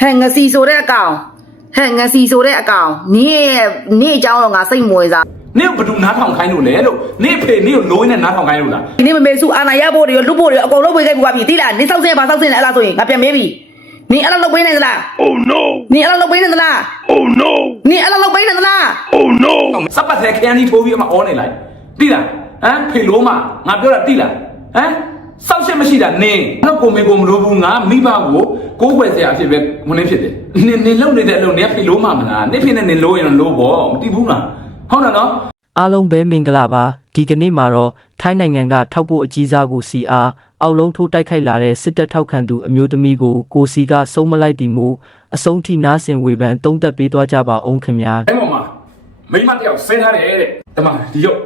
ဟဲ့ငစီဆိုတဲ့အကောင်ဟဲ့ငစီဆိုတဲ့အကောင်နင်းရဲ့နင်းအကြောင်းတော့ငါစိတ်မဝင်စားနင့်ဘယ်သူနားထောင်ခိုင်းလို့လဲလို့နင့်အဖေနင့်ကိုလိုရင်းနဲ့နားထောင်ခိုင်းလို့လားဒီနေ့မမေစုအာနာရဖို့တွေရောလူဖို့တွေရောအကုန်လုံးဝေခဲ့ပြီးသွားပြီတိလားနင်းစောက်စင်းပါစောက်စင်းလဲအဲ့လားဆိုရင်ငါပြန်မေးပြီနင်းအဲ့လောက်လုပ်ပေးနေသလား Oh no! နင်းအဲ့လောက်လုပ်ပေးနေသလား Oh no! နင်းအဲ့လောက်လုပ်ပေးနေသလား Oh no! စပတ်တဲ့ခရမ်းကြီးထိုးပြီးအမအောနေလိုက်တိလားဟမ်ဖေလို့မငါပြောတာတိလားဟမ် စောက်ရှက်မရှိတာနင်းတော့ကိုမေကိုမလို့ဘူးငါမိဘကိုကိုးွယ်စရာအဖြစ်ပဲဝင်နေဖြစ်တယ်နင်းနင်းလုံနေတဲ့အလုပ်နင်းဖေလို့မမလားနင်းဖေနဲ့နင်းလို့ရင်လို့ပေါ့မတိဘူးလားဟုတ်တယ်နော်အားလုံးပဲမင်္ဂလာပါဒီကနေ့မှာတော့ထိုင်းနိုင်ငံကထောက်ဖို့အကြီးစားကိုစီအားအောက်လုံးထိုးတိုက်ခိုက်လာတဲ့စစ်တပ်ထောက်ခံသူအမျိုးသမီးကိုကိုစီကဆုံးမလိုက်တီမူအဆုံးထိနားဆင်ဝေဖန်တုံးသက်ပေးသွားကြပါအောင်ခင်ဗျာအဲ့ပေါ်မှာမိမတယောက်ဆင်းထားတယ်တဲ့တမဒီရုပ်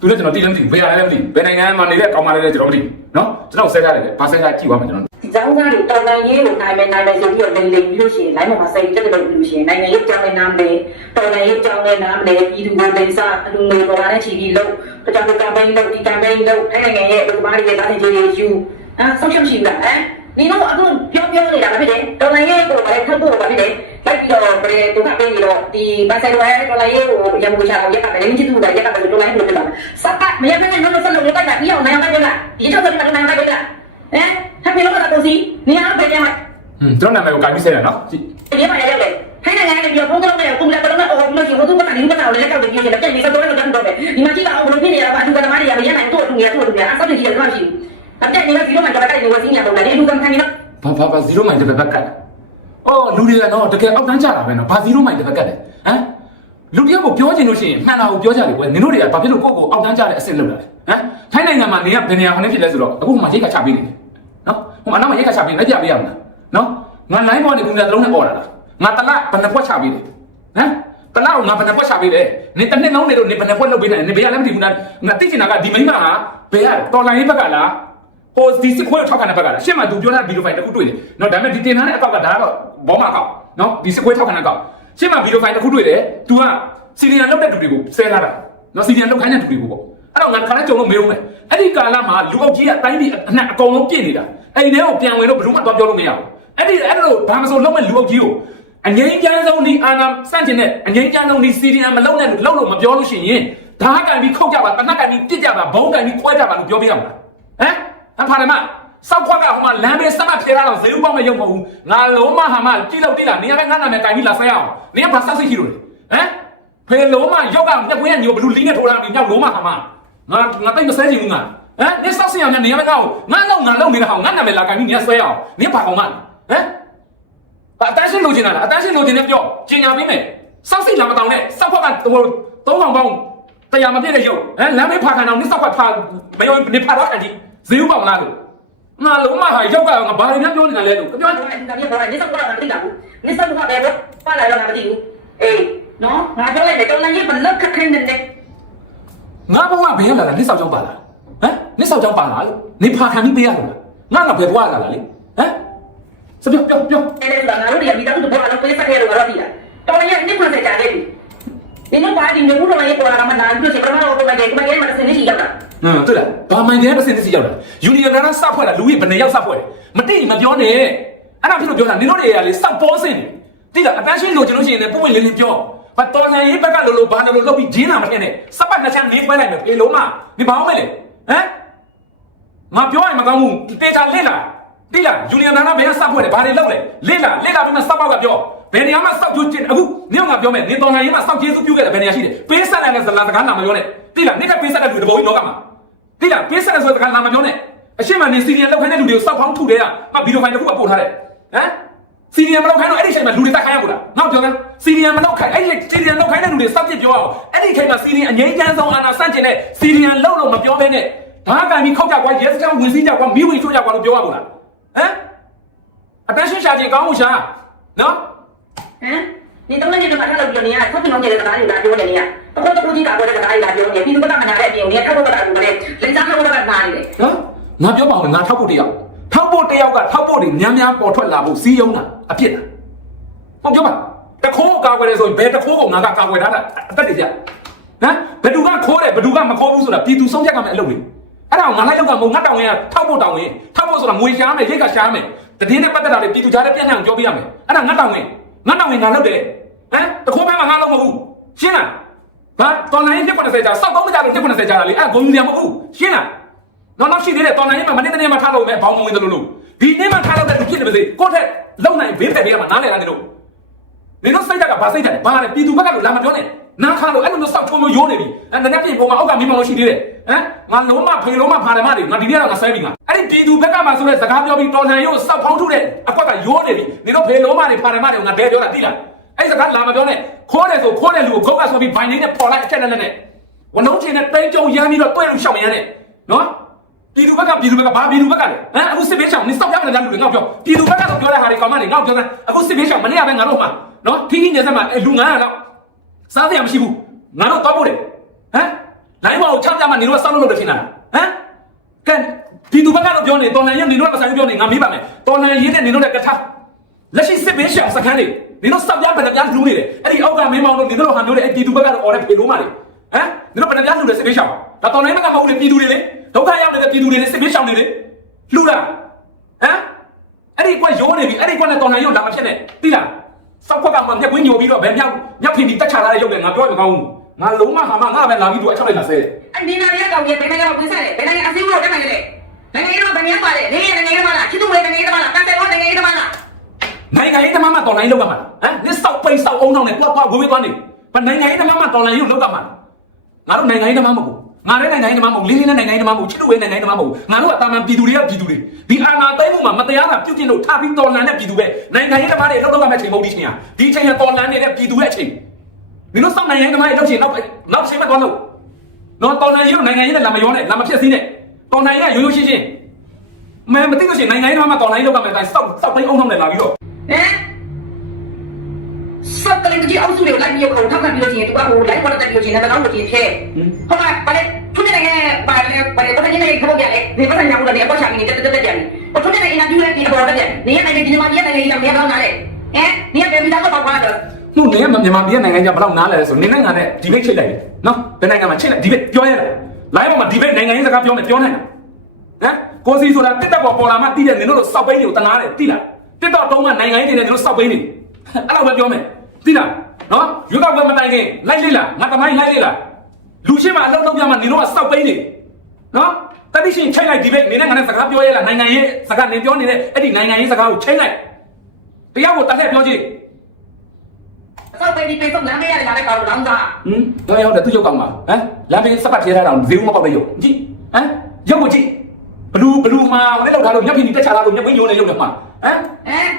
သူလည်းကျွန်တော်တိလည်းမသိဘူးဘယ်ရလဲမသိဘူးဘယ်နိုင်ငံမှာနေတဲ့ကောင်မလေးလည်းကျွန်တော်မသိဘူးနော်ကျွန်တော်ဆဲထားတယ်လေဘာဆဲထားကြည့်ပါမယ်ကျွန်တော်ဒီကျောင်းသားတွေတော်လိုင်းရေးကိုနိုင်မယ်နိုင်မယ်ဆိုပြီးတော့လိမ်လိမ်ပြီးလို့ရှိရင်လိုင်းပေါ်မှာစိတ်တက်တက်လို့ရှိရင်နိုင်ငံရေးကြောင်းနဲ့နားမလဲတော်လိုင်းရေးကြောင်းနဲ့နားမလဲပြည်သူကိုလိမ်စားအလူငွေပေါ်လာတဲ့ချီပြီးလို့ပကြောင်ကမ်ပိန်းလုပ်ဒီကမ်ပိန်းလုပ်ထိုင်းနိုင်ငံရဲ့လူသမားတွေရဲ့သားနေကြီးတွေယူအဲဆုံးရှုံးရှိဘူးလားအဲ နင်တို့အခုပြောပြောနေတာပဲဖြစ်တယ်တော်လိုင်းရေးကိုလည်းထပ်ဖို့ပါဖြစ်တယ်လိုက်ပြီးတော့ဘယ်ဒုက္ခပေးနေတော့ဒီပါဆိုင်တော်ရဲ့တော်လိုင်းရေးကိုရမှုချအောင်ရက်ကပဲလင်းချစ်သူကရက်ကပဲတော်လိုင်းကိုဖြစ်လာစက်ကမရတဲ့နော်နော်ဆက်လို့တိုက်တာပြီးအောင်နိုင်အောင်တိုက်လားဒီချောက်တော့နိုင်အောင်တိုက်လားအဲဟပ်ပြလို့ကတော့စီနေရာပဲကျမှဟွန်းကျွန်တော်နာမည်ကိုကိုင်ပြီးဆဲတယ်နော်ကြည့်ဒီမှာရောက်တယ်ထိုင်းနိုင်ငံကနေပြီးတော့ဘုံတော့နဲ့ကုမ္ပဏီကတော့အော်ပြီးလို့ရှိရင်ဘုသူကလည်းဒီကနောက်လည်းကောက်ပြီးပြည့်တယ်တက်နေစတော့လည်းတော့ပဲဒီမှာကြည့်တာအောင်လို့ဖြစ်နေတာကအတူကသမားတွေကရနိုင်တော့အတူရတော့တူရအဆောက်တွေကြီးလည်းမရှိဘူး အတက်နေကဒီလိုမှတော့တိုက်နေဝစီညာတော့လည်းအတူကခံနေတော့ဘာဘာဘာ0မိုင်တစ်ပတ်ကတ်အော်လူတွေကနော်တကယ်အောက်တန်းကြတာပဲနော်ဘာ0မိုင်တစ်ပတ်ကတ်လဲဟမ်လူတယောက်ကိုပြောချင်လို့ရှိရင်မှန်တာကိုပြောကြတယ်ကွယ်နင်တို့တွေကဘာဖြစ်လို့ကိုယ့်ကိုအောက်တန်းကြတဲ့အဆင့်လောက်လာလဲဟမ်ထိုင်းနိုင်ငံမှာနေကဘယ်နေရာခနဲ့ဖြစ်လဲဆိုတော့အခုမှရိတ်ခါချပေးနေတယ်နော်ဟိုမှာနောက်မှရိတ်ခါချပေးလိုက်ပြပေးရမလားနော်ငါ line ပေါ်နေဘူးလားတစ်လုံးနဲ့ပေါ်လာလားငါတလဘယ်နှဖွက်ချပေးတယ်ဟမ်တလောက်ငါဘယ်နှဖွက်ချပေးတယ်နေတစ်နှစ်လုံးနေလို့နေဘယ်နှဖွက်လုပ်ပေးတယ်နေဘယ်ရလဲမသိဘူးလားငါသိချင်တာကဒီမိမဟာဘယ်ရတော်လိုင်းရေးဘက်ကလား ဟိုဒီစစ်ခွဲထောက်ခံတဲ့ဘက်ကလားရှင်းမှာသူပြောတာဗီဒီယိုဖိုင်တစ်ခုတွေ့တယ်။နော်ဒါပေမဲ့ဒီတင်ထားတဲ့အကောက်ကဒါကတော့ဘောမအကောက်နော်ဒီစစ်ခွဲထောက်ခံတဲ့အကောက်ရှင်းမှာဗီဒီယိုဖိုင်တစ်ခုတွေ့တယ်။ तू ကစီနီယံလောက်တဲ့သူတွေကိုဆဲလာတာ။နော်စီနီယံလောက်ခိုင်းတဲ့သူတွေကိုပေါ့။အဲ့တော့ငါခါနဲ့ကြုံလို့မေးဦးမယ်။အဲ့ဒီကာလမှာလူအုပ်ကြီးကအတိုင်းပြည်အနှံ့အကုန်လုံးပြည့်နေတာ။အဲ့ဒီထဲကိုပြန်ဝင်လို့ဘယ်သူမှတော့ပြောလို့မရဘူး။အဲ့ဒီအဲ့လိုဘာမဆိုလုံးမဲ့လူအုပ်ကြီးကိုအငိမ့်ကျန်းဆုံးဒီအာနာစန့်ကျင်တဲ့အငိမ့်ကျန်းဆုံးဒီစီနီယံမလုံးနဲ့လုံးလို့မပြောလို့ရှိရင်ဓာတ်ကန်ပြီးခုတ်ကြပါတနက်ကန်ပြီးပြစ်ကြပါဘုံကန်ပြီးခွဲကြပါလို့ပြောပြရမှာ။ဟမ် အဖာရမစောက်ခွက်ကဟိုမှာလမ်းဘေးစမတ်ဖျဲလာတော့ဇေဥပေါက်မရုံမဟုတ်ဘူးငါလုံးမဟာမကြည့်လို့တိလားနေရာပဲငါနာမည်ကင်ပြီးလာဆက်ရအောင်နေရာဘာစောက်စိတ်ရှိလို့လဲဟမ်ဖေလုံးမရောက်ကပြက်ခွင်းကညိုဘလူလင်းနဲ့ထိုးလာပြီးညောက်လုံးမဟာမငါငါတိတ်မဆဲချင်ဘူးငါဟမ်နေစောက်စင်ရမြနေရာပဲငါ့ကိုငါလုံးငါလုံးနေတာဟောငါနာမည်လာကင်ပြီးနေရာဆွဲရအောင်နေဘာကောင်မဟမ်အတန်းရှင်းလိုချင်တာလားအတန်းရှင်းလိုချင်တဲ့ပြောကျင်ညာပေးမယ်စောက်စိတ်လာမတောင်းနဲ့စောက်ခွက်ကဟိုသုံးကောင်ပေါင်းတရားမပြည့်တဲ့ရုပ်ဟမ်လမ်းမေးဖာခံအောင်နေစောက်ခွက်ဖာမယုံနေဖာတော့ခံကြည့် ဇေဥပေါက်လားလို့ငါလုံးမဟာရောက်ကငါဘာတွေများပြောနေတာလဲလို့ပြောဒါပြပေါ်နေစောက်ကတော့မသိတာဘူးနေစောက်ကပဲပါလာတော့မသိဘူးအေးနော်ငါပြောလိုက်တယ်တော်လိုင်းရေးဘလောက်ခက်ခဲနေတယ်ငါဘဝဘယ်ရလာလဲနစ်ဆောက်ကြောင်းပါလားဟမ်နစ်ဆောက်ကြောင်းပါလားလို့နေဖာခံပြီးပေးရလို့လားငါငါဘယ်ဘဝလာလားလေဟမ်စပြောပြောပြောအဲ့ဒါကငါတို့တွေကမိသားစုဘောအောင်ပေးစခဲ့လို့တော့ပြည်တာတော်လိုင်းရေးနှစ်ခွန်းစကြတယ် ဒီနေ့ပါဒီမျိုးတော်လိုင်းရေးပေါ်လာမှနာပြီးတော့ပထမတော့ပေါ်လာတယ်ဒီမှာရေးမှာစနေရှိရောက်တာဟမ်တွေ့လားဘာမိုင်တဲ့တစ်စင်တစ်စီရောက်တာယူနီယံကစဖွဲ့တာလူကြီးဘယ်နှယောက်စဖွဲ့တယ်မတိမပြောနဲ့အဲ့ဒါဖြစ်လို့ပြောတာနင်တို့တွေကလေစောက်ပေါ်စင်တယ်တိလားအတန်းရှင်းလို့ကျွန်လို့ရှိရင်လည်းပုံဝင်လင်းလင်းပြောဘာတော်ညာရေးဘက်ကလို့လို့ဘာလို့လို့လောက်ပြီးဂျင်းလာမထင်နဲ့စပတ်နှစ်ချမ်းနေခွဲလိုက်မယ်ဖေလုံးမဒီဘာအောင်မဲလေဟမ်ငါပြောရင်မကောင်းဘူးတေချာလက်လာတိလားယူနီယံကဘယ်ကစဖွဲ့တယ်ဘာတွေလောက်လဲလက်လာလက်လာပြီးမှစပောက်ကပြောဘယ်နေရာမှာစောက်ကျင်းအခုနင်ကပြောမယ်နင်တော်ညာရေးမှာစောက်ကျေးဇူးပြုခဲ့တယ်ဘယ်နေရာရှိတယ်ပေးဆက်တဲ့ဇလာစကားနာမပြောနဲ့တိလားနင်ကပေးဆက်တဲ့လူတဘောကြီးလောကမှာတိလားပေးဆက်ရဆိုတဲ့ကလာမပြောနဲ့အရှိမနေစီနီယံလောက်ခိုင်းတဲ့လူတွေကိုစောက်ဖောင်းထုတယ်ကမဗီဒီယိုဖိုင်တစ်ခုကပို့ထားတယ်ဟမ်စီနီယံမလောက်ခိုင်းတော့အဲ့ဒီချိန်မှာလူတွေတိုက်ခိုင်းရမို့လားငါပြောကန်းစီနီယံမလောက်ခိုင်းအဲ့ဒီစီနီယံလောက်ခိုင်းတဲ့လူတွေစောက်ပြစ်ပြောအောင်အဲ့ဒီချိန်မှာစီနီယံအငိမ့်ချမ်းဆုံးအာနာဆန့်ကျင်တဲ့စီနီယံလောက်လို့မပြောဘဲနဲ့ဒါကန်ပြီးခောက်ကြကွာရဲစခန်းဝင်စည်းကြကွာမိဝင်ချိုးကြကွာလို့ပြောရမို့လားဟမ်အတန်းရှင်းရှာခြင်းကောင်းမှုရှာနော် ဟမ်ဒီတော့လည်းဒီမှာထားလို့ပြောနေရဆက်ပြောနေတယ်တရားတွေလာပြောနေရတော့တော့ကြီးတာပေါ်တဲ့တရားတွေလာပြောနေပြီးတော့ကမနာတဲ့အပြင်နေထောက်ဖို့တာလူတွေလိမ့်စားထောက်ဖို့တာနာနေတယ်နော်ငါပြောပါဦးငါထောက်ဖို့တယောက်ထောက်ဖို့တယောက်ကထောက်ဖို့တွေများများပေါ်ထွက်လာဖို့စီးယုံတာအဖြစ်လားဟုတ်ပြောပါတခိုးကာကွယ်တယ်ဆိုရင်ဘယ်တခိုးကောင်ငါကကာကွယ်ထားတာအသက်တွေပြဟမ်ဘယ်သူကခိုးတယ်ဘယ်သူကမခိုးဘူးဆိုတာပြည်သူဆုံးဖြတ်ကမယ်အလုပ်တွေအဲ့ဒါကိုငါလိုက်လောက်ကမဟုတ်ငါတောင်းရင်ထောက်ဖို့တောင်းရင်ထောက်ဖို့ဆိုတာငွေရှားမယ်ရိတ်ကရှားမယ်တည်င်းနဲ့ပတ်သက်တာတွေပြည်သူကြားထဲပြန့်နှံ့အောင်ပြောပြရမယ်အဲ့ဒါငတ်တောင်ဝင် ငတ်တောင်ဝင်ငါလုပ်တယ်ဟမ်တခိုးဘက်မှာငါလုပ်မဟုတ်ရှင်းလားဘာတော်လိုင်း190ကြာစောက်တော့မကြလို့190ကြာတာလေအဲ့ဂုံယူရမဟုတ်ရှင်းလားနောက်နောက်ရှိသေးတယ်တော်လိုင်းမှာမနေ့တနေ့မှထားလို့မယ်ဘောင်းမဝင်တယ်လို့လို့ဒီနေ့မှထားလို့တဲ့လူဖြစ်နေပါစေကိုယ့်ထက်လုံနိုင်ဘေးဖက်ပေးရမှာနားလည်လားနေလို့နေတော့စိတ်ဓာတ်ကဘာစိတ်ဓာတ်လဲဘာလဲပြည်သူဘက်ကလို့လာမပြောနဲ့ နားခါလို့အဲ့လိုမျိုးစောက်ချုံမျိုးရိုးနေပြီအဲ့နည်းနည်းပြင်ပေါ်မှာအောက်ကမင်းမောင်လို့ရှိသေးတယ်ဟမ်ငါလုံးမဖေလုံးမဖာတယ်မတွေငါဒီနေ့တော့ငါဆဲပြီငါအဲ့ဒီပြည်သူဘက်ကမှဆိုတဲ့စကားပြောပြီးတော်လှန်ရေးကိုစောက်ဖောင်းထုတဲ့အကွက်ကရိုးနေပြီနေတော့ဖေလုံးမတွေဖာတယ်မတွေငါဒဲပြောတာသိလားအဲ့စကားလာမပြောနဲ့ခိုးတယ်ဆိုခိုးတယ်လူကိုခုတ်ကဆိုပြီးဘိုင်နေနဲ့ပေါ်လိုက်အချက်နဲ့နဲ့ဝနှုံးချင်နဲ့တိန်ကြုံရမ်းပြီးတော့တွေ့လို့ရှောက်မရနဲ့နော်ပြည်သူဘက်ကပြည်သူဘက်ကဘာပြည်သူဘက်ကလဲဟမ်အခုစစ်ဘေးရှောင်နေစောက်ပြမလားလူတွေငေါ့ပြောပြည်သူဘက်ကတော့ပြောတဲ့ဟာတွေကောင်မတွေငေါ့ပြောတယ်အခုစစ်ဘေးရှောင်မနေ့ကပဲငါတို့မှာနော်ထိထိနေစက်မှာလူ900လောက် စားစရာမရှိဘူးငါတို့တော့ပို့တယ်ဟမ်လိုင်းဘောကိုချမ်းကြမှာနေတော့စောက်လို့လို့ထင်တာဟမ်ကဲပြည်သူဘက်ကတော့ပြောနေတော်လန်ရင်နေတော့မဆိုင်ပြောနေငါမေးပါမယ်တော်လန်ရင်နဲ့နေတော့တဲ့ကထားလက်ရှိစစ်ဘေးရှောင်စခန်းတွေနေတော့စောက်ပြဘယ်နှပြလူနေတယ်အဲ့ဒီအောက်ကမင်းမောင်တို့နေတော့ဟာမျိုးတဲ့ပြည်သူဘက်ကတော့អော်တဲ့ဖေလို့မှာလေဟမ်နေတော့ဘယ်နှပြလူလဲစစ်ဘေးရှောင်ဒါတော်လန်ဘက်ကမဟုတ်လေပြည်သူတွေလေဒုက္ခရောက်နေတဲ့ပြည်သူတွေလေစစ်ဘေးရှောင်တွေလေလှူတာဟမ်အဲ့ဒီကွက်ရိုးနေပြီအဲ့ဒီကွက်နဲ့တော်လန်ရုပ်လာမဖြစ်နဲ့သိလား စောက်ခွက်ကမှမျက်ကွင်းညိုပြီးတော့ဘယ်မြောက်မြောက်ဖင်ပြီးတက်ချလာတဲ့ရုပ်နဲ့ငါပြောရမကောင်းဘူးငါလုံးမဟာမငါပဲလာပြီးတော့အချောက်လိုက်လာဆဲတယ်အဲ့ဒီနာရီကောင်ကြီးဘယ်နိုင်ငံမှာဝင်စားလဲဘယ်နိုင်ငံအစည်းအဝေးတက်နိုင်လဲနိုင်ငံရေးတော့ဗန်ရမ်းပါလေနေနိုင်ငံရေးသမားလားချစ်သူလေးနိုင်ငံရေးသမားလားကန်တယ်ဘောနိုင်ငံရေးသမားလားနိုင်ငံရေးသမားမှတော်လိုင်းလောက်ကမှာဟမ်နစ်ဆောက်ပိတ်ဆောက်အောင်အောင်နဲ့တွားတွားဝေးဝေးသွားနေဘာနိုင်ငံရေးသမားမှတော်လိုင်းရုပ်လောက်ကမှာငါတို့နိုင်ငံရေးသမားမဟုတ်ဘူး ငါလည်းနိုင်ငံရေးသမားမဟုတ်လေးလေးနဲ့နိုင်ငံရေးသမားမဟုတ်ချစ်လို့ဝေးနိုင်ငံရေးသမားမဟုတ်ငါတို့ကတာမန်ပြည်သူတွေကပြည်သူတွေဒီအာဏာသိမ်းမှုမှာမတရားတာပြုတ်ကျင်လို့ထားပြီးတော်လန်တဲ့ပြည်သူပဲနိုင်ငံရေးသမားတွေလောက်လောက်ကမဲ့ချိန်မဟုတ်ဒီချိန်ဟာဒီချိန်ကတော်လန်နေတဲ့ပြည်သူရဲ့အချိန်မင်းတို့စောင့်နိုင်ငံရေးသမားတွေလောက်ချိန်နောက်နောက်ချိန်မဲ့သွားလို့နော်တော်လန်ရုပ်နိုင်ငံရေးနဲ့လာမရောနဲ့လာမဖြစ်စည်းနဲ့တော်လန်ရေးကရိုးရိုးရှင်းရှင်းမဲမသိလို့ရှိရင်နိုင်ငံရေးသမားမှတော်လန်ရေးလောက်ကမဲ့တိုင်းစောက်စောက်ပိတ်အောင်အောင်နဲ့လာပြီးတော့ဟမ် စက်ကလေးကြီးအောက်စုတွေကိုလိုက်ပြီးတော့ထောက်ခံပြီးလို့ရှိရင်သူကဟိုလိုက်ပေါ်တက်ပြီးလို့ရှိရင်လည်းတော့လို့ရှိရင်ဖြစ်ဟုတ်ပါဘာလဲသူတဲ့နိုင်ငံဘာလဲဘာလဲဘာလဲနေခဘောပြလေဒီပတ်စံညောင်းလို့လည်းအပေါ်ချာပြီးတက်တက်တက်ကြတယ်ဟိုသူတဲ့အင်တာဗျူးလေးပြီးတော့တက်တယ်နေနိုင်ငံဒီမှာပြည်နိုင်ငံကြီးတော့မရတော့နားလေဟမ်နေကဘယ်ပြီးတော့တော့ပါတော့မှုနေမြန်မာပြည်နိုင်ငံကြီးဘယ်လောက်နားလဲဆိုနေနိုင်ငံနဲ့ဒီဘိတ်ချိတ်လိုက်တယ်နော်ဘယ်နိုင်ငံမှာချိတ်လိုက်ဒီဘိတ်ပြောရတာလိုင်းပေါ်မှာဒီဘိတ်နိုင်ငံရေးစကားပြောမယ်ပြောနိုင်တာဟမ်ကိုစီဆိုတာတစ်တက်ပေါ်ပေါ်လာမှတိတဲ့နင်တို့စောက်ပိန်းတွေကိုတနာတယ်တိလားတစ်တော့တုံးမှနိုင်ငံရေးတွေနဲ့နင်တို့စောက်ပိန်းနေအဲ့လောက်ပဲပြောမယ် တိလားနော်ရွေးကောက်ပွဲမတိုင်ခင်လိုက်လေလားငါတမိုင်းလိုက်လေလားလူရှင်းမှာအလုပ်လုပ်ပြမှာနင်တို့ကစောက်ပိန်းနေနော်တတိရှင်ချိတ်လိုက်ဒီဘိတ်နင်နဲ့ငါနဲ့စကားပြောရလားနိုင်ငံရေးစကားနင်ပြောနေတဲ့အဲ့ဒီနိုင်ငံရေးစကားကိုချိတ်လိုက်တရားကိုတက်လှည့်ပြောကြည့်စောက်ပဲဒီပေဆုံးလမ်းမရတယ်ငါလည်းကောင်းလောင်းသားဟမ်တော့ရောက်တယ်သူ့ရုပ်ကောင်မှာဟမ်လမ်းဘေးစပတ်ထဲထားတာဇေဦးမပေါက်တဲ့ရုပ်ကြည့်ဟမ်ရုပ်ကိုကြည့်ဘလူးဘလူးမှာလည်းလောက်ထားလို့မျက်ဖြင်းတက်ချလာလို့မျက်ဝင်းယိုနေရုပ်နဲ့မှာဟမ်ဟမ်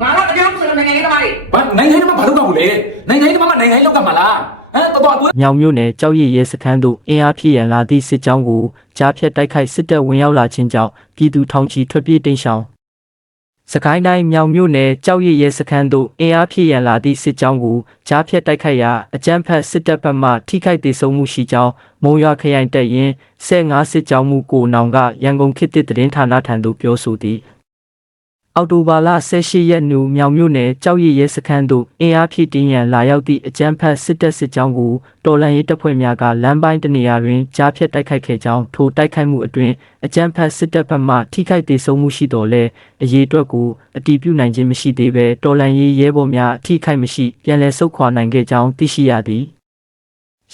ငါတော့တရားဆိုနိုင်ငံရေးသမားတွေဘာနိုင်ငံရေးမှာဘာလုပ်တော့ဘူးလေနိုင်ငံရေးမှာနိုင်ငံရေးလောက်ကမှာလားဟမ်တော်တော်အတူမြောင်မြို့နယ်ကြောက်ရည်ရဲစခန်းသို့အင်အားဖြည့်ရန်လာသည့်စစ်ကြောင်းကိုကြားဖြတ်တိုက်ခိုက်စစ်တပ်ဝင်ရောက်လာခြင်းကြောင့်ပြည်သူထောင်ချီထွက်ပြေးတိမ်းရှောင်စကိုင်းတိုင်းမြောင်မြို့နယ်ကြောက်ရည်ရဲစခန်းသို့အင်အားဖြည့်ရန်လာသည့်စစ်ကြောင်းကိုကြားဖြတ်တိုက်ခိုက်ရာအကြမ်းဖက်စစ်တပ်ဘက်မှထိခိုက်ဒေဆုံးမှုရှိကြောင်းမုံရွာခရိုင်တပ်ရင်း15စစ်ကြောင်းမှုကိုနောင်ကရန်ကုန်ခေတ်သစ်သတင်းဌာနထံသို့ပြောဆိုသည် အောက်တိုဘာလ18ရက်နေ့မြောင်မြို့နယ်ကြောက်ရည်ရဲစခန်းသို့အင်အားဖြည့်တင်းရန်လာရောက်သည့်အကြမ်းဖက်စစ်တပ်စစ်ကြောင်းကိုတော်လှန်ရေးတပ်ဖွဲ့များကလမ်းပိုင်းတနေရာတွင်ကြားဖြတ်တိုက်ခိုက်ခဲ့ကြောင်းထိုတိုက်ခိုက်မှုအတွင်အကြမ်းဖက်စစ်တပ်ဘက်မှထိခိုက်ဒေဆုံးမှုရှိတော်လဲအရေးအတွက်ကိုအတည်ပြုနိုင်ခြင်းမရှိသေးဘဲတော်လှန်ရေးရဲဘော်များအထိခိုက်မရှိပြန်လည်ဆုတ်ခွာနိုင်ခဲ့ကြောင်းသိရှိရသည်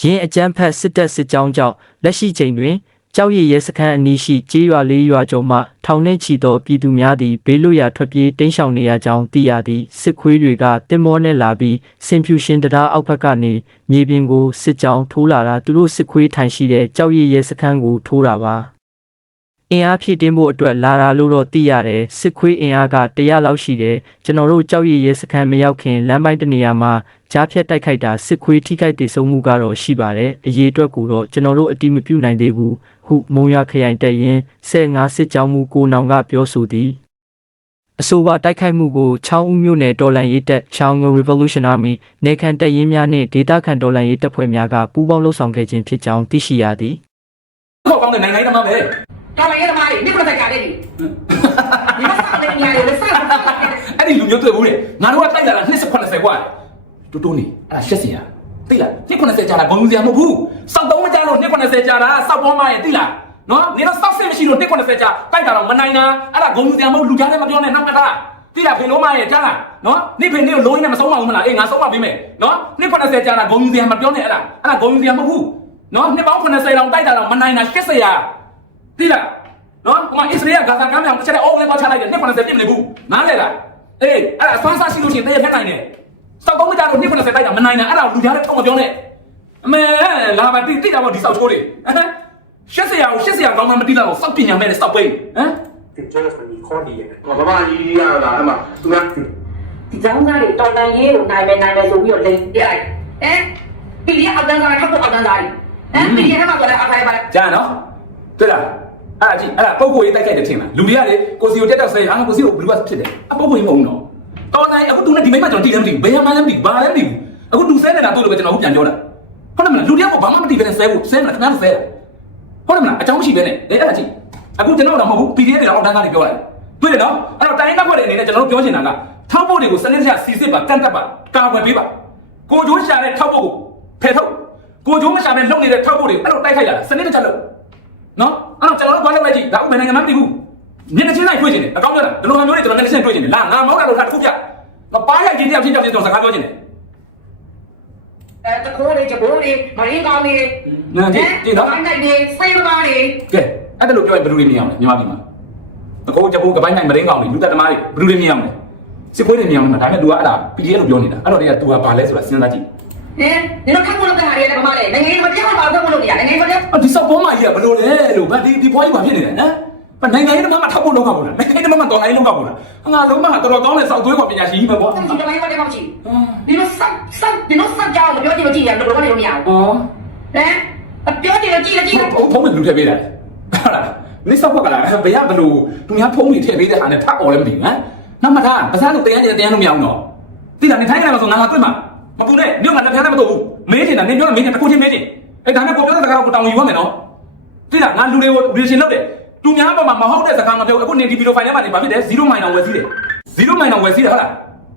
ရင်းအကြမ်းဖက်စစ်တပ်စစ်ကြောင်းကြောင့်လက်ရှိချိန်တွင် ကြောက်ရည်ရဲစခန်းအနီးရှိကျေးရွာလေးရွာကျော်မှထောင်နှင့်ချီသောပြည်သူများသည်ဘေးလွတ်ရာထွက်ပြေးတိမ်းရှောင်နေရကြောင်းသိရသည်စစ်ခွေးတွေကတင်မောနဲ့လာပြီးစင်ဖြူရှင်တရားအောက်ဘက်ကနေမြေပြင်ကိုစစ်ကြောင်းထိုးလာတာသူတို့စစ်ခွေးထိုင်ရှိတဲ့ကြောက်ရည်ရဲစခန်းကိုထိုးတာပါ အင်အားဖြည့်တင်းဖို့အတွက်လာတာလို့တော့သိရတယ်စစ်ခွေးအင်အားက100လောက်ရှိတယ်ကျွန်တော်တို့ကြောက်ရည်ရဲစခန်းမရောက်ခင်လမ်းပိုင်းတစ်နေရာမှာကြားဖြတ်တိုက်ခိုက်တာစစ်ခွေးထိခိုက်ဒေဆုံးမှုကတော့ရှိပါတယ်အရေးအတွက်ကိုတော့ကျွန်တော်တို့အတိမပြုနိုင်သေးဘူးဟုမုံရခရိုင်တပ်ရင်း15စစ်ကြောင်းမှုကိုနောင်ကပြောဆိုသည်အဆိုပါတိုက်ခိုက်မှုကိုချောင်းဦးမြို့နယ်တော်လန်ရေးတပ်ချောင်းင Revolution Army နေခံတပ်ရင်းများနှင့်ဒေသခံတော်လန်ရေးတပ်ဖွဲ့များကပူးပေါင်းလှုပ်ဆောင်ခဲ့ခြင်းဖြစ်ကြောင်းသိရှိရသည်ခေါက်ကောင်းတဲ့နိုင်ငံရေးသမားပဲ တော်နိုင်ငံရေးသမားတွေနိဗ္ဗာန်ကြတယ်ဒီမှာစောက်တဲ့နေရာတွေစောက် အဲ့ဒီလူမျိုးတွေ့ဘူးလေငါတို့ကတိုက်လာတာ280กว่าတူတူနေအဲ့ဒါရှက်စရာသိလား280ကြာတာဘုံလူစရာမဟုတ်ဘူးစောက်သုံးမကြလို့280ကြာတာစောက်ပေါ်မှာရင်သိလားဟ နော်နင်တော့စောက်စစ်မရှိလို့190ကြာတိုက်တာတော့မနိုင်တာအဲ့ဒါဂုံယူစရာမဟုတ်လူကြားလည်းမပြောနဲ့နောက်ကတာတိလာဖေလုံးမရဲ့ကြားလားနော်နိဖေနေကိုလုံးနဲ့မဆုံးပါဘူးမလားအေးငါဆုံးပါပေးမယ်နော်190ကြာတာဂုံယူစရာမပြောနဲ့အဲ့ဒါအဲ့ဒါဂုံယူစရာမဟုတ်ဘူးနော်နှစ်ပေါင်း80တောင်တိုက်တာတော့မနိုင်တာ80ရာ သိလားနော်ဟိုမှာအစ္စရေးကဂါဇာကမ်းမြောင်တစ်ချက်တည်းအော်လေးပေါက်ချလိုက်တယ်250ပြည့်မနေဘူးနားလဲလားအေးအဲ့ဒါအစွမ်းစားရှိလို့ရှိရင်တရေဖြတ်နိုင်တယ်စောက်ကုန်းမကြတော့250တိုက်တာမနိုင်တာအဲ့ဒါလူကြားတဲ့ပုံမပြောနဲ့အမေလာပါတိတိတာပေါ့ဒီစောက်ချိုးတွေရှက်စရာကိုရှက်စရာကောင်းမှမတိလောက်စောက်ပညာမဲ့စောက်ပိန်းဟမ်ဒီကျောင်းမှာဒီခေါ်ဒီရယ်ဘာဘာကြီးရတာအဲ့မှာသူကဒီကျောင်းသားတွေတော်တန်ရေးကိုနိုင်မယ်နိုင်မယ်ဆိုပြီးတော့လိန်ပြလိုက်ဟမ်ပြည်ရအတန်းစားထောက်ဖို့အတန်းစားတွေဟမ်ပြည်ရမှာတော့အဖိုင်ပါကြာနော်တွေ့လား အဲ့ဒါကြည့်အဲ့ဒါပုံကိုရေးတိုက်ခိုက်တယ်ထင်လားလူတွေကလေကိုစီကိုတက်တော့ဆဲအာကိုစီကိုဘလူးဘတ်ဖြစ်တယ်အပုံကိုရေးမဟုတ်နော်တော်နိုင်အခုသူနဲ့ဒီမိမကျွန်တော်တည်တယ်မသိဘူးဘယ်မှလည်းမသိဘူးဘာလည်းမသိဘူးအခုသူဆဲနေတာတို့လိုပဲကျွန်တော်ပြန်ပြောတာဟုတ်တယ်မလားလူတွေကဘာမှမသိဘဲနဲ့ဆဲဖို့ဆဲနေတာခင်ဗျားတို့ဆဲတာဟုတ်တယ်မလားအကြောင်းမရှိဘဲနဲ့အဲ့အဲ့ဒါကြည့်အခုကျွန်တော်တော့မဟုတ်ဘူး PDF တွေတော့အောက်တန်းသားတွေပြောလိုက်တွေ့တယ်နော်အဲ့တော့တိုင်းတပ်ဖွဲ့တွေအနေနဲ့ကျွန်တော်တို့ပြောချင်တာကထောက်ဖို့တွေကိုစနစ်တကျစီစစ်ပါကန့်တက်ပါကာဝယ်ပေးပါကိုကျိုးရှာတဲ့ထောက်ဖို့ကိုဖယ်ထုတ်ကိုကျိုးမရှာတဲ့လုံနေတဲ့ထောက်ဖို့တွေအဲ့လိုတိုက်ခိုက်တာစနစ်တကျလုပ် နော်အဲ့တော့ကျွန်တော်တို့ဘာလုပ်လိုက်ကြည့်ဒါဥပမာနိုင်ငံမှမသိဘူးမျက်နှာချင်းလိုက်တွေ့ချင်တယ်အကောင်းပြောတာဒီလိုမျိုးတွေကျွန်တော်မျက်နှာချင်းတွေ့ချင်တယ်လာငါမောက်တာလို့ထားတစ်ခုပြငါပါးရိုက်ချင်းတယောက်ချင်းတယောက်ချင်းကျွန်တော်စကားပြောချင်တယ်အဲတခိုးတွေကြဘိုးတွေမရင်းကောင်းတွေနာကြည့်ကြည့်နော်တိုင်းတိုက်တွေစိတ်မကားတွေကဲအဲ့ဒါလို့ပြောရင်ဘယ်လိုတွေမြင်အောင်လဲမြန်မာပြည်မှာအကိုကြဘိုးကပိုင်းနိုင်မရင်းကောင်တွေလူတက်သမားတွေဘယ်လိုတွေမြင်အောင်လဲစစ်ပွဲတွေမြင်အောင်လားဒါပေမဲ့ तू ကအဲ့ဒါ PDF လို့ပြောနေတာအဲ့တော့တည်းက तू ကဘာလဲဆိုတာစဉ်းစားကြည့် ဟင်ဒီတော့ခက်ဖို့လုပ်တဲ့ဟာတွေကလည်းဘာမှလဲနိုင်ငံရေးမပြောင်းပါဘူးလို့ရတယ်နိုင်ငံရေးမပြောင်းအဒီစပေါ်မကြီးကဘယ်လိုလဲလို့ဗတ်ဒီဒီဘွားကြီးဘာဖြစ်နေလဲဟမ်ဘာနိုင်ငံရေးတမမထောက်ဖို့လောက်ကောက်ဘူးလားနိုင်ငံရေးတမမတော်လိုင်းလောက်ကောက်ဘူးလားငါလုံးမကတော်တော်ကောင်းတဲ့စောက်သွေးခေါ်ပညာရှိကြီးပဲပေါ့ဘူးဒီတိုင်းမတက်မရှိဒီလိုဆက်ဆက်ဒီလိုဆက်ကြောင်းပြောကြည့်လို့ကြည့်ရလို့ဘာလို့မရဘူးအော်ဟမ်ပြောကြည့်လို့ကြည့်လို့ကြည့်လို့ဖုံးဖုံးမလူထည့်ပေးတာဟုတ်လားနိစ္စဘက်ကလားဘယ်ရဘလို့သူများဖုံးကြီးထည့်ပေးတဲ့ဟာနဲ့ထပ်អော်လည်းမသိဘူးဟမ်နမထားပါစားလို့တရားကျင်တရားလို့မရအောင်တော့တိလာနေထိုင်နေမှာဆိုငါငါတွေ့မှာ မပူနဲ့မြို့မှာလက်ဖျားလည်းမတော့ဘူးမေးချင်တာနေပြောမေးချင်တခုချင်းမေးချင်အဲ့ဒါနဲ့ကိုပြောတဲ့စကားကိုတောင်းယူရမယ်နော်တိလာငါလူတွေကို relation လုပ်တယ်သူများပေါ်မှာမဟုတ်တဲ့စကားမပြောအခုနေဒီဗီဒီယိုဖိုင်ထဲမှာနေပါဖြစ်တယ်0မိုင်အောင်ဝယ်စီးတယ်0မိုင်အောင်ဝယ်စီးတယ်ဟုတ်လား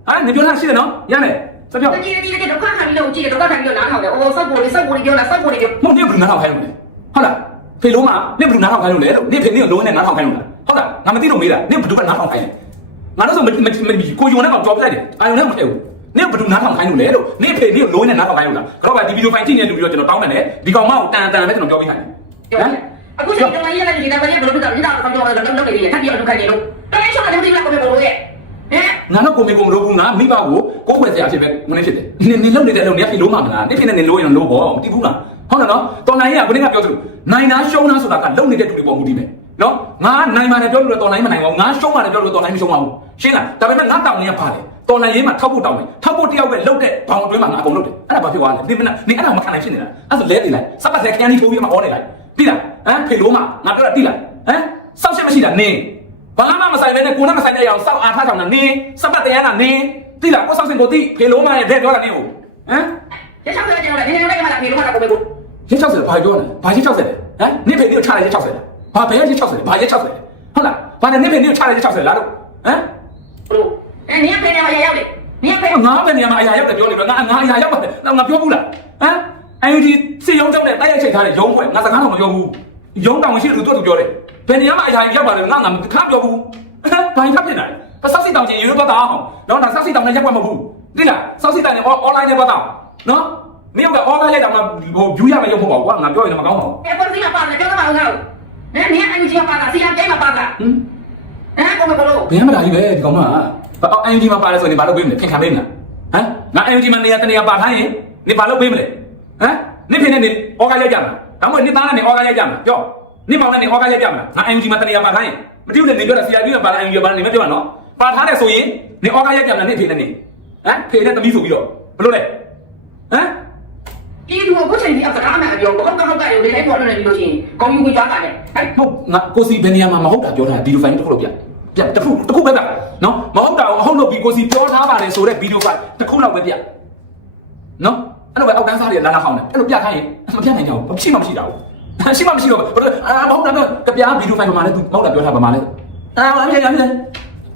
ဟာနေပြောတာရှိတယ်နော်ရမယ်စပြောကြည့်ကြည့်ကြည့်တော့ခါခါပြီးလို့ကြည့်တော့ခါခါပြီးတော့နားထောင်တယ်အိုးစောက်ပေါ်လေးစောက်ပေါ်လေးပြောလားစောက်ပေါ်လေးပြောမဟုတ်တယ်ဘယ်လိုနားထောင်ခိုင်းလို့လဲဟုတ်လားဖေလုံးမနင့်ဘယ်လိုနားထောင်ခိုင်းလို့လဲလို့နင့်ဖေနင့်ကိုလုံးနဲ့နားထောင်ခိုင်းလို့လားဟုတ်လားငါမသိလို့မေးတာနင့်ဘယ်သူကနားထောင်ခိုင်းလဲငါတို့ဆိုမမကိုယုံနဲ့ကောင်ကြော်ပြလိုက်တယ်အာယုံနဲ့မထည့်ဘူး နင့်ဘယ်သူနားထောင်ခိုင်းလို့လဲလို့နင့်ဖေနင့်ကိုလုံးနဲ့နားထောင်ခိုင်းလို့လားကတော့ဗာဒီဗီဒီယိုဖိုင်ကြည့်နေလူပြီးတော့ကျွန်တော်တောင်းတယ်ဒီကောင်မကိုတန်တန်နဲ့ကျွန်တော်ပြောပြခိုင်းတယ်အခုချိန်တော့ရတဲ့ဒီကနေ့ဘယ်လိုလုပ်လဲဒီတော့ဆောင်ကြောတော့လုပ်နေတယ်ထပ်ပြီးတော့လုပ်ခိုင်းနေလို့တိုင်းချောင်းတယ်ဒီကနေ့ဘယ်လိုရဲ့ဟမ်ငါတော့ကိုမေကိုမလို့ဘူးငါမိဘကိုကိုယ်ွယ်စရာဖြစ်ပဲမင်းဖြစ်တယ်နင်နင်လုံနေတဲ့အလုပ်နင်ကဖေလုံးမမလားနင်ဖြစ်နေနင်လို့ရင်လို့ပေါ့မသိဘူးလားဟုတ်တယ်နော်တော်နိုင်ရကဘယ်ကပြောသလိုနိုင်တာရှုံးတာဆိုတာကလုံနေတဲ့တူတွေပေါ်မူတည်မယ်နော်ငါနိုင်ပါတယ်ပြောလို့တော်နိုင်မနိုင်ပါဘူးငါရှုံးပါတယ်ပြောလို့တော်နိုင်မရှုံးပါဘူးရှင်းလားဒါပေမဲ့ငါတောင်းနေရပါလေ တော်နိုင်ရေးမှာထောက်ဖို့တောင်းတယ်ထောက်ဖို့တယောက်ပဲလုတ်တဲ့ဘောင်အတွင်းမှာငါအကုန်လုတ်တယ်အဲ့ဒါဘာဖြစ်သွားလဲဒီမနနင်အဲ့ဒါမခံနိုင်ဖြစ်နေတာအဲ့ဒါလဲတည်လိုက်စပတ်ဆက်ခန်းကြီးထိုးပြီးမှအော်နေလိုက်တိလားဟမ်ဖေလို့မငါပြောတာတိလားဟမ်စောက်ရှက်မရှိတာနင်ဘာမှမဆိုင်ပဲနဲ့ကိုနဲ့မဆိုင်တဲ့အောင်စောက်အားထားဆောင်တာနင်စပတ်တရားနာနင်တိလားကိုစောက်စင်ကိုတိဖေလို့မရဲ့တဲ့ပြောတာနင်ကိုဟမ်ရချောင်းတယ်ကျွန်တော်လည်းနည်းနည်းလေးမှလာပြေလို့မှလာကိုပဲကိုရင်း60ဘာပြောလဲဘာရင်း60လဲဟမ်နင့်ဖေနေကိုချလိုက်ရင်း60လဲဘာဘယ်ရင်း60လဲဘာရင်း60လဲဟုတ်လားဘာနဲ့နင့်ဖေနေကိုချလိုက်ရင်း60လားတို့ဟမ်ဘလို့ အဲနည်းဖေးနေမှာရောက်တယ်နည်းဖေးငါပဲနေရာမှာအရာရောက်တယ်ပြောနေပြီငါငါအရာရောက်ပါတယ်ငါပြောဘူးလားဟမ်အယူဒီစီယုံကြောင့်နဲ့တိုက်ရိုက်ချိန်ထားတဲ့ရုံးဖွဲ့ငါစကားတော့မပြောဘူးရုံးတောင်ရှိတယ်သူတို့ပြောတယ်ဘယ်နေရာမှာအရာရောက်ပါတယ်ငါငါခါပြောဘူးဟမ်ဘာရင်ဖတ်ဖြစ်နေလဲစောက်စီတောင်ချင်းယူတော့တာအောင်တော့ဒါစောက်စီတောင်နဲ့ရက်ွက်မဟုတ်ဘူးသိလားစောက်စီတောင်နဲ့ online နဲ့ပတ်တော့နော်မင်းက online လိုက်တော့မှဟို view ရမယ်ရုပ်ဖို့ပါကွာငါပြောရင်တော့မကောင်းပါဘူးအဲပေါ်စီကပါတယ်ပြောတော့မှာငါ့ကိုနည်းနည်းအယူကြီးကပါတာစီရကျဲမှာပါတာဟမ်အဲကိုမဘလို့ဘယ်မှမလာကြီးပဲဒီကောင်မ အော် ING မှာပါတယ်ဆိုရင်ဘာလုပ်ပေးမလဲခင်ခံပေးမလားဟမ်ငါ ING မှာနေရာတနေရာပါထားရင်နေဘာလုပ်ပေးမလဲဟမ်နေဖြစ်နေနေဩကားရိုက်ကြမလားဒါမှမဟုတ်နေသားနဲ့နေဩကားရိုက်ကြမလားပြောနေမောင်နဲ့နေဩကားရိုက်ကြမလားငါ ING မှာတနေရာပါထားရင်မတိဘူးနဲ့နေပြောတာ CIB မှာပါတာ ING ပါနေမပြောပါနော်ပါထားတယ်ဆိုရင်နေဩကားရိုက်ကြမလားနေဖေနဲ့နေဟမ်ဖေနဲ့တမီးဆိုပြီးတော့ဘလို့လဲဟမ်ဒီလူကိုချိန်ပြီးအစကားမှအပြောတော့ကောက်ကောက်ကရုံလေးပေါ်နေပြီလို့ရှိရင်ကောင်းယူကြတာလေအဲဟုတ်ငါကိုစီဘယ်နေရာမှာမဟုတ်တာပြောတာဒီလိုဖိုင်တစ်ခုလို့ပြ ပြတစ်ခုတစ်ခုပဲပြနော်မဟုတ်တာကိုအဟုတ်လို့ပြီးကိုစီပြောထားပါတယ်ဆိုတဲ့ဗီဒီယိုဖိုင်တစ်ခုလောက်ပဲပြနော်အဲ့လိုပဲအောက်တန်းစားတွေလာလာဟောင်းတယ်အဲ့လိုပြခိုင်းရင်မပြနိုင်ကြဘူးမရှိမှမရှိတာဘူးရှိမှမရှိတော့ဘာလို့အာမဟုတ်တာတော့ကြပြဗီဒီယိုဖိုင်ပမာလဲ तू မဟုတ်တာပြောထားပမာလဲအာမမြင်ရမြင်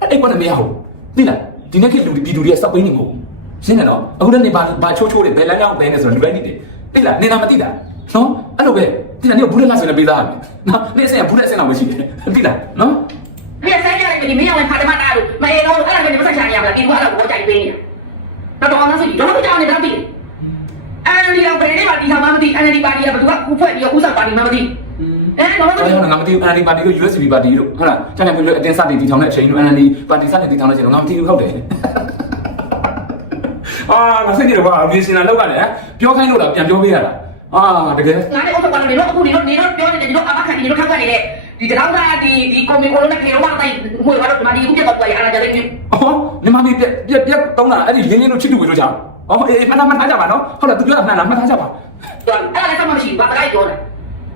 အဲ့ကွာမရဘူးသိလားဒီနေ့ခေတ်လူဒီလူတွေစပ်ပိန်းနေမဟုတ်ဘူးရှင်းတယ်နော်အခုလည်းနေပါဘာချိုးချိုးတွေဘယ်လမ်းကြောင်းဘယ်နဲ့ဆိုတော့လူတိုင်းနေတယ်သိလားနေနာမသိတာနော်အဲ့လိုပဲတိလာနေဘူးလက်လာဆိုနေပေးသားမယ်နော်နေအစင်ဘူးလက်အစင်တော့မရှိတယ်တိလာနော်။ ဒီဆိုင်ကြတယ်ဒီမင်းရောခါတမတာလို့မအေတော့အဲ့ဒါကနေမဆက်ချင်ရမလားဒီကွာတော့ဘောကြိုက်ပေးနေတာ။တော့တော့ဆိုဒီတော့ကြောင်နေတာပြီ။အဲ့ဒီတော့ပြည်နေပါဒီကမှမသိအဲ့ဒီပါတီကဘယ်သူကကူဖွဲ့ပြီးဥစားပါတီမှမသိ။အဲတော့အဲ့ဒါငါမသိဘူး NLD ပါတီလို့ USB ပါတီလို့ဟုတ်လားကျန်တဲ့ပြည်လို့အတင်းစတင်တည်ထောင်တဲ့အချိန်လို့ NLD ပါတီစတင်တည်ထောင်တဲ့အချိန်လို့ငါမသိဘူးဟုတ်တယ်အာငါစိတ်ကြည့်တော့ဗီစီနာလောက်ရတယ်ပြောခိုင်းလို့လားပြန်ပြောပေးရတာ အာတကယ်ငါနဲ့ဥပဒေကနေတော့အခုဒီတော့နေတော့ပြောနေတယ်ဒီတော့အမခံနေတော့ထောက်ကနေလေဒီတောင်သားဒီဒီကိုမီကိုလုံးနဲ့ခေရောမတိုင်းဟိုရတော့မာဒီဦးပြတ်တော့ပြရအားကြတယ်ဟောညီမလေးပြက်ပြက်ပြက်တောင်းတာအဲ့ဒီလင်းလင်းတို့ချစ်တူဝင်တော့ကြာအော်အေးမှတ်မှတ်ထားကြပါနော်ဟုတ်လားသူပြောတာမှန်လားမှတ်ထားကြပါအဲ့ဒါလည်းစမရှိဘူးဘာတကိုက်ပြောတာ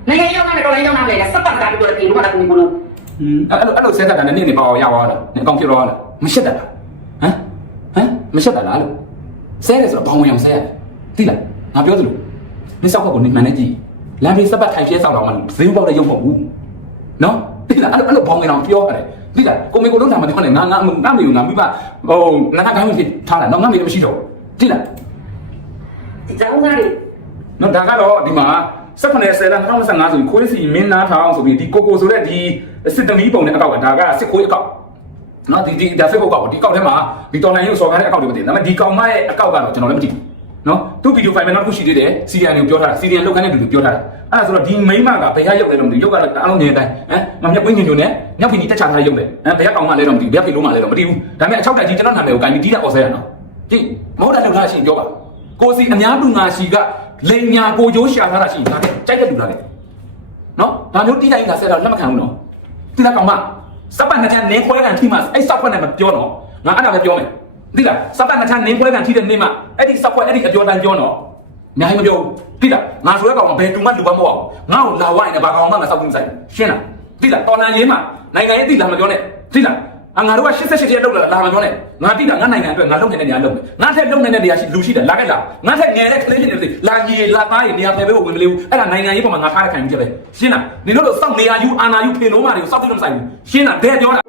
နိုင်ငံရောက်နေတော့လည်းရောက်နေလေစပတ်တာပြောတယ်ဒီလိုမှတော့ကိုမီကိုလုံးအဲ့လိုအဲ့လိုဆက်တာနဲ့နေနေပါအောင်ရပါတော့။နေအောင်ဖြစ်တော့လား။မရှက်တာလား။ဟမ်ဟမ်မရှက်တာလားလို့။ဆဲတယ်ဆိုတော့ဘောင်ဝင်အောင်ဆဲရတယ်။သိလား။ငါပြောသလို နင်းဆောက်ကောင်ကိုနင်းမှန်နေကြည့်လမ်းဘေးစပတ်ထိုင်ပြဲဆောက်တော့မှဈေးပေါက်တဲ့ရုပ်မဟုတ်ဘူးနော်တိလားအဲ့လိုအဲ့လိုဘောင်းငင်အောင်ပြောရတယ်တိလားကိုမေကိုလုံးလာမှပြောနေငါငါငါမေကိုငါမိမဟိုနာနာခိုင်းဖြစ်ထားတာတော့ငါမေလည်းမရှိတော့တိလားဒီကြောင်သားတွေနော်ဒါကတော့ဒီမှာ18လ2025ဆိုပြီးခွေးစီမင်းနာထောင်ဆိုပြီးဒီကိုကိုဆိုတဲ့ဒီစစ်သမီးပုံနဲ့အကောက်ကဒါကစစ်ခွေးအကောက်နော်ဒီဒီဒါစစ်ခွေးအကောက်ဒီကောက်ထဲမှာဒီတော်လိုင်းရုပ်စော်ကားတဲ့အကောက်တွေမသိဘူးဒါပေမဲ့ဒီကောင်မရဲ့အကောက်ကတော့ကျွန်တော်လည်းမသိဘူး နော်သူဗီဒီယိုဖိုင်မှာနောက်တစ်ခုရှိသေးတယ်စီရီယန်ကိုပြောထားတာစီရီယန်လောက်ခိုင်းတဲ့လူတွေပြောထားတာအဲ့ဒါဆိုတော့ဒီမိန်းမကဘယ်ကရုပ်လဲတော့မသိဘူးရုပ်ကတော့အားလုံးမြင်တဲ့အတိုင်းဟမ်မမြက်ပွင့်ညင်ညွန်းနဲ့မြောက်ဖီနီတက်ချထားတဲ့ရုပ်လေဟမ်ဘယ်ကကောင်မလဲတော့မသိဘူးဘယ်ကဖီလုံးမလဲတော့မသိဘူးဒါပေမဲ့အချောက်တက်ကြီးကျွန်တော်နာမည်ကိုကိုင်ပြီးတီးတဲ့အော်ဆဲရနော်ကြည့်မဟုတ်တာလောက်ထားရှိရင်ပြောပါကိုစီအများတူငါရှိကလိန်ညာကိုကျိုးရှာထားတာရှိရင်ဒါကကြိုက်တဲ့လူလားလေနော်ဒါမျိုးတီးတိုင်းကဆက်တော့လက်မခံဘူးနော်တိလာကောင်မစပတ်နှစ်ချမ်းနင်းခွဲကန်ထိမှအဲ့စောက်ခွက်နဲ့မပြောတော့ငါအဲ့ဒါပဲပြောမယ် တိလာစပတ်နှစ်ချမ်းနင်းခွဲကန်ထိတဲ့နေ့မှအဲ့ဒီစောက်ခွက်အဲ့ဒီအပြောတန်းပြောတော့အများကြီးမပြောဘူးတိလာငါဆိုတဲ့ကောင်ကဘယ်တူမှလူမမဟုတ်အောင်ငါ့ကိုလာဝိုင်းနေဘာကောင်မှမစောက်ဘူးမဆိုင်ရှင်းလားတိလာတော်လန်ရေးမှာနိုင်ငံရေးတိလာမပြောနဲ့တိလာအငါတို့က88ရက်လောက်လာလာမပြောနဲ့ငါတိလာငါနိုင်ငံအတွက်ငါလုံနေတဲ့နေရာလုံမယ်ငါထက်လုံနေတဲ့နေရာရှိလူရှိတယ်လာခဲ့လားငါထက်ငယ်တဲ့ကလေးဖြစ်နေတယ်လာကြီးလာသားကြီးနေရာဖယ်ပေးဖို့ဝင်မလေးဘူးအဲ့ဒါနိုင်ငံရေးပေါ်မှာငါထားတဲ့ခံယူချက်ပဲရှင်းလားနင်တို့တို့စောက်နေရာယူအာနာယူဖေလုံးမာတွေကိုစောက်ပြီးတော့မဆိုင်ဘူးရှင်းလားဘယ်ပြောတာ